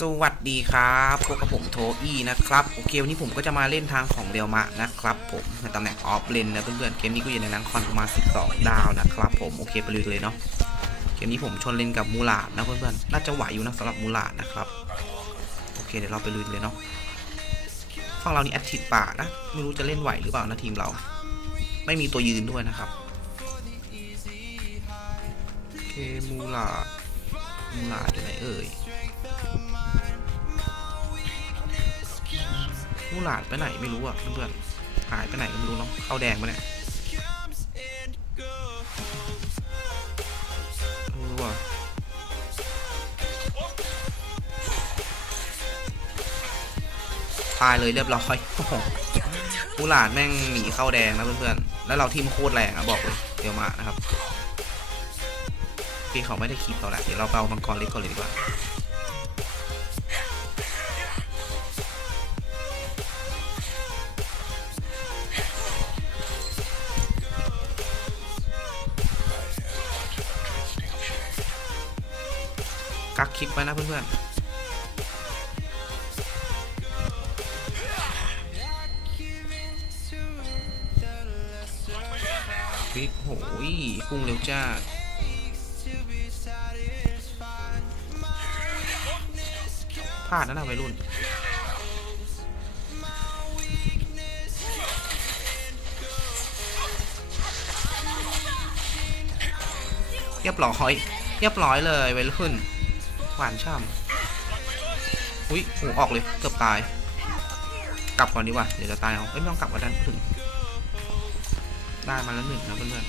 สวัสดีครับพบกับผมโทอี้นะครับ โอเค วันนี้ผมก็จะมาเล่นทางของเรียวมะนะครับผมในตำแหน่งออฟเลนนะเพื่อนๆ เกมนี้ก็อยู่ในนังคอนประมาณ 12 ดาวนะครับผม โอเค ไปลุยเลยเนาะ เกมนี้ผมชนเลนกับมูลาดนะเพื่อนๆ น่าจะไหวอยู่นะสำหรับมูลาดนะครับ โอเค เดี๋ยวเราไปลุยเลยเนาะ ฝั่งเรานี่แอคทีฟป่านะ ไม่รู้จะเล่นไหวหรือเปล่านะทีมเรา ไม่มีตัวยืนด้วยนะครับ โอเค มูลาดมูลาดอยู่ไหนเอ่ย มูหลาดไปไหนไม่รู้อะเพื่อนๆหายไปไหนก็ไม่รู้เนาะเข้าแดงไปเนี่ยรู้อะตายเลยเรียบร้อยโอ้โหมูหลาดแม่งหนีเข้าแดงนะเพื่อนๆแล้วเราทีมโคตรแรงอะบอกเลยเดี๋ยวมานะครับโอเคเขาไม่ได้คลิปเราแหละเดี๋ยวเราเอามังกรเล็กก่อนเลยดีกว่า คลิปไว้นะเพื่อนๆวิโหยพุ่งเร็วจ้าพลาดนะนะวัยรุ่นเรียบร้อยเรียบร้อยเลยวัยรุ่น หวานช่ำอุ้ยหูออกเลย เกือบตาย กลับก่อนดีกว่า เดี๋ยวจะตายเอาเอ้ยไม่ต้องกลับมาดันถึง ได้มาแล้วหนึ่งนะเพื่อน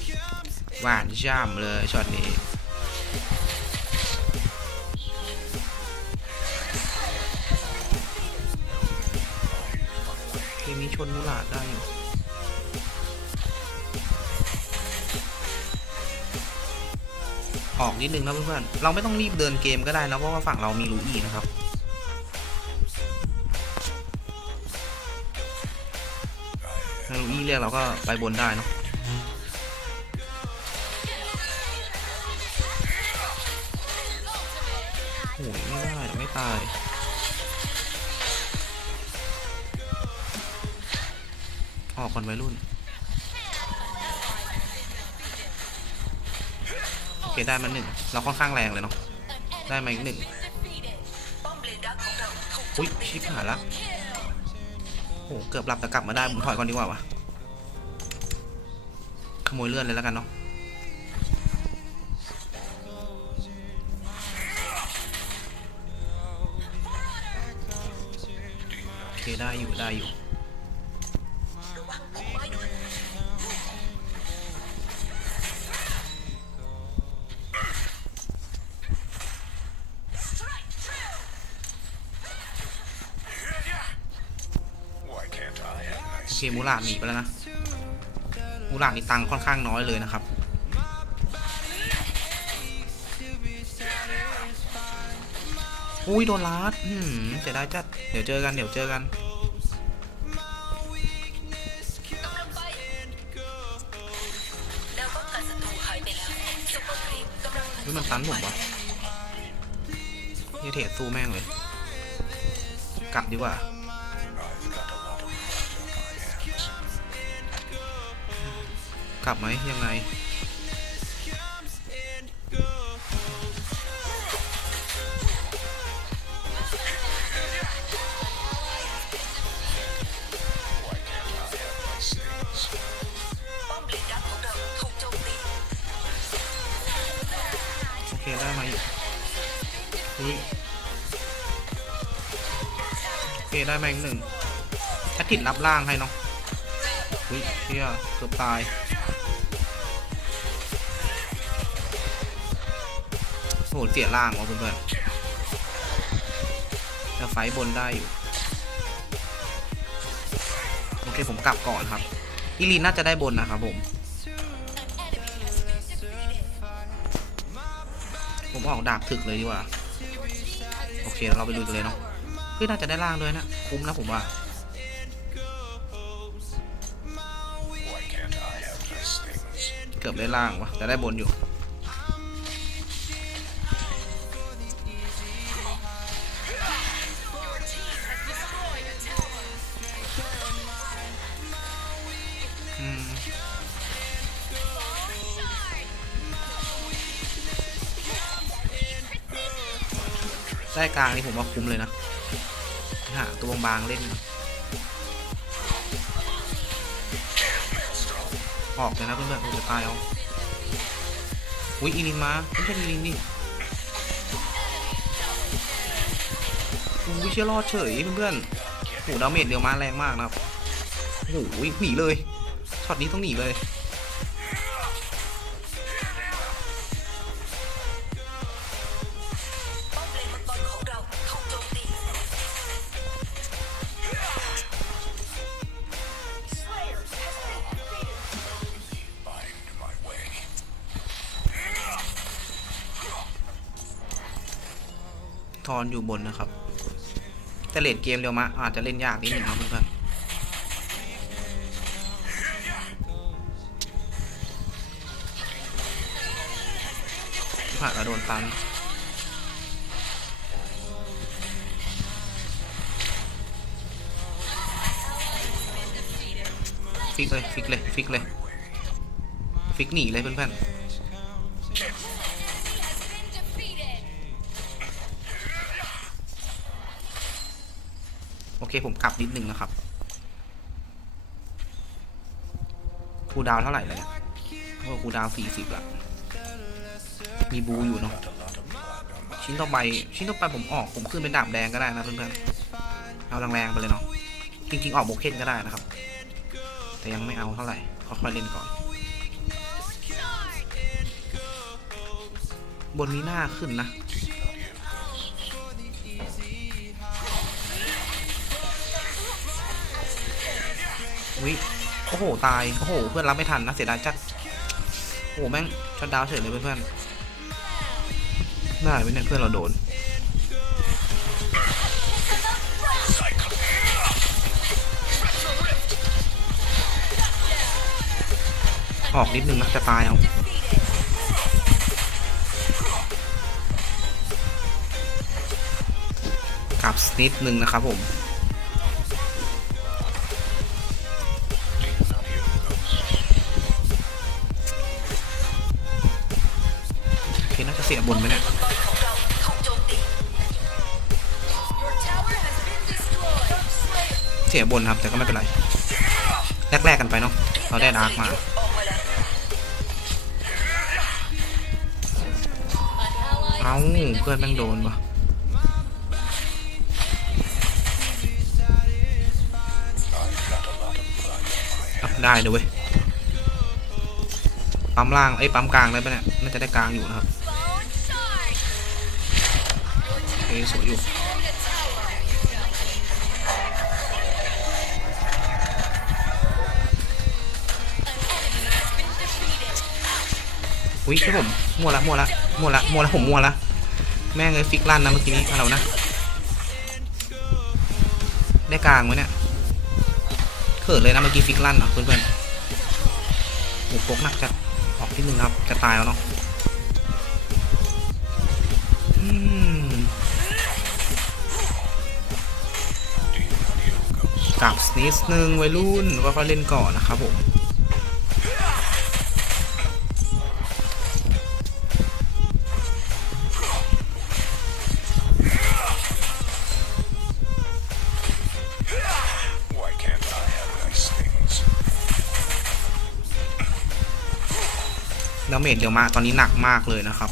ๆ หวานช่ำเลยช็อตนี้เกมนี้ชนมูลาดได้อยู่ ออกนิดนึงนะเพื่อนๆเราไม่ต้องรีบเดินเกมก็ได้นะเพราะว่าฝั่งเรามีลูอี้นะครับถ้าลูอี้เรียกเราก็ไปบนได้เนาะโอ้ยไม่ได้ไม่ตายออกก่อนวัยรุ่น โอ เคได้มาหนึ่งเราค่อนข้างแรงเลยเนาะได้มาอีกหนึ่งอุ้ยชิบหายละโอ้เกือบหลับแต่กลับมาได้ผมถอยก่อนดีกว่าวะขโมยเลื่อนเลยแล้วกันเนาะโอเคได้อยู่ได้อยู่ ลาดหนีไปแล้วนะมูลาดนี่ตังค่อนข้างน้อยเลยนะครับ อุ้ยโดนลัดอืมเสียดายจัด เดี๋ยวเจอกัน เดี๋ยวเจอกันนวป้องกันศัตรูหายไปแล้วซุปเปอร์ครีปกำลังเฮ้ยมันตันผมวะนี่เทรดสู้แม่งเลย กลับดีกว่า กลับไหมยังไงโอเคได้มาอีกอุ้ยโอเคได้มาอีกหนึ่งแอดทิดรับล่างให้เนาะอุ้ยเฮียเกือบตาย โอ้โหเสียล่างวะเพื่อนๆจะไฟบนได้อยู่ โอเคผมกลับก่อนครับอีลีนน่าจะได้บนนะครับผม ผมออกดาบถึกเลยดีกว่า โอเคเราไปลุยกันเลยเนาะเฮ้ยน่าจะได้ล่างด้วยนะ คุ้มนะผมว่าเกือบได้ล่างวะแต่ได้บนอยู่ ได้กลางนี่ผมว่าคุ้มเลยนะหาตัวบางๆเล่น ออกเลยนะเพื่อนๆผมจะตายเอาอุ้ยอีลินมาไม่ใช่อีลินดิอุ้ยเชี่ยรอดเฉยเพื่อนๆโหดาเมจเดียวมาแรงมากนะครับโอ้โหหนีเลยช็อตนี้ต้องหนีเลย ทอนอยู่บนนะครับ แต่เลดเกมเร็วมาอาจจะเล่นยากนิดหนึ่งนะเพื่อนผ่านแล้วโดนตันฟิกเลย ฟิกเลย ฟิกเลย ฟิกหนีเลยเพื่อนๆ โอเคผมกลับนิดนึงนะครับคูดาวเท่าไหร่เลยโอ้คูดาวสี่สิบละมีบูอยู่เนาะชิ้นต่อไปชิ้นต่อไปผมออกผมขึ้นเป็นดาบแดงก็ได้นะเพื่อนๆเอาแรงๆไปเลยเนาะจริงๆออกโบเคนก็ได้นะครับ แต่ยังไม่เอาเท่าไหร่ค่อยๆเล่นก่อน บนนี้หน้าขึ้นนะ วิโอ้โหตายโอ้โหเพื่อนรับไม่ทันนะเสียดายจัดโอ้โหแม่งช็อตดาวเฉยเลยเพื่อนๆได้ไหมเนี่ยเพื่อนเราโดนออกนิดนึงนะจะตายเอากลับนิดนึงนะครับผม บนไหมเนี่ยมังกรของเสียบนครับแต่ก็ไม่เป็นไร แรกๆกันไปเนาะเราได้ดาร์กมาเอาเพื่อนแม่งโดนวะอะได้เลยวเว้ย ปั๊มล่างเอ้ปั๊มกลางได้ปะเนี่ย น่าจะได้กลางอยู่นะครับ โอเคสวยอยู่อุ้ยใช่ผมมัวละมัวละมัวละมัวละผมมัวละแม่งเลยฟิกลั่นนะเมื่อกี้นี้อะไรวะนะ ได้กลางไหมเนี่ยเขินเลยนะเมื่อกี้ฟิกลั่นอะเพื่อนๆโอ้โหพกหนักจัดออกที่หนึ่งครับจะตายแล้วเนาะ กลับนิดนึงวัยรุ่นก็ค่อยเล่นก่อนนะครับผมดาเมจเดี๋ยวมาตอนนี้หนักมากเลยนะครับ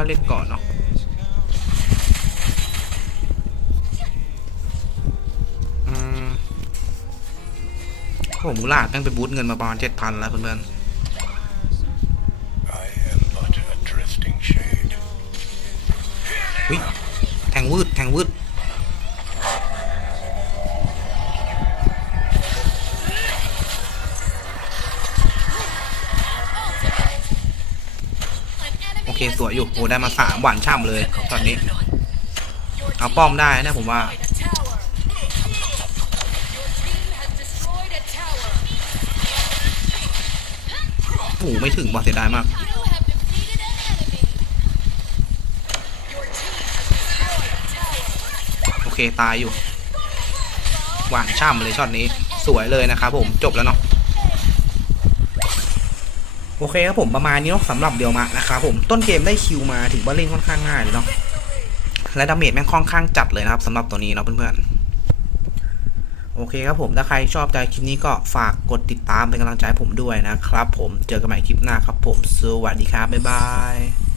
อยๆเล่นก่อนเนาะอืมโอ้โหมูลาดแม่งไปบูทเงินมาประมาณเจ็ดพันแล้วเพื่อน I am but a drifting shade. ๆอุ้ยแทงวืดแทงวืด เคสวยอยู่โอ้ได้มาสามหวานช่ำเลยตอนนี้ เอาป้อมได้นะผมว่าโอ้โหไม่ถึงว่ะเสียดายมากโอเคตายอยู่ หวานช่ำเลยช็อตนี้สวยเลยนะครับผมจบแล้วเนาะ โอเคครับผมประมาณนี้เนาะสำหรับเดียวมานะครับผมต้นเกมได้คิวมาถือว่าเล่นค่อนข้างง่ายเลยเนาะและดาเมจแม่งค่อนข้างจัดเลยนะครับสำหรับตัวนี้เนาะเพื่อนๆโอเคครับผมถ้าใครชอบใจคลิปนี้ก็ฝากกดติดตามเป็นกำลังใจผมด้วยนะครับ ผมเจอกันใหม่คลิปหน้าครับผม สวัสดีครับบ๊ายบาย